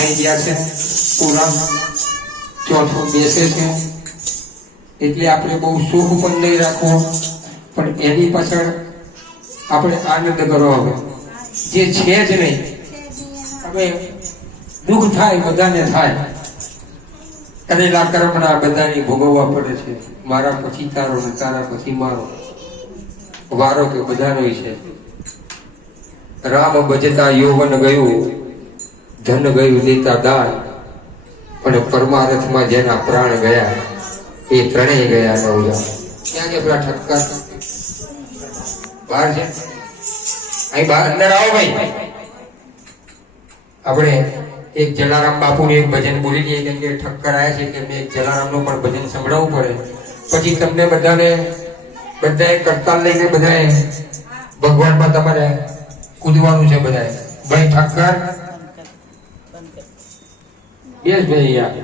થઈ ગયા છે, પૂરા ચોથો બેસે છે, એટલે આપણે બહુ સુખ પણ નહીં રાખવો, પણ એની પાછળ આપણે આનંદ કરવો. હવે જે છે જ નહીં, હવે દુઃખ થાય બધાને થાય, કરેલા કર્મના બધાની ભોગવવા પડે છે. મારા પછી તારો ને તારા પછી મારો વારો કે બધાનો છે. રામ ભજતા યૌવન ગયું, ધન ગયું દેતા દાન, પણ પરમાર્થમાં જેના પ્રાણ ગયા એ ત્રણેય ગયા નવજાન. ક્યાં ગયા પેલા ઠક્કર? બહાર છે, અહીં બહાર અંદર આવો ભાઈ. આપણે એક જલારામ બાપુનું એક ભજન બોલી દઈએ, કેમ કે ઠક્કર આવ્યા છે, કે એક જલારામનું પણ ભજન સંભળાવવું પડે. પછી તમને બધાએ કરતાલ લઈને બધાએ ભગવાનમાં તમારે કૂદવાનું છે. બધાએ ભાઈ ઠક્કર બેસ ભાઈ યાર.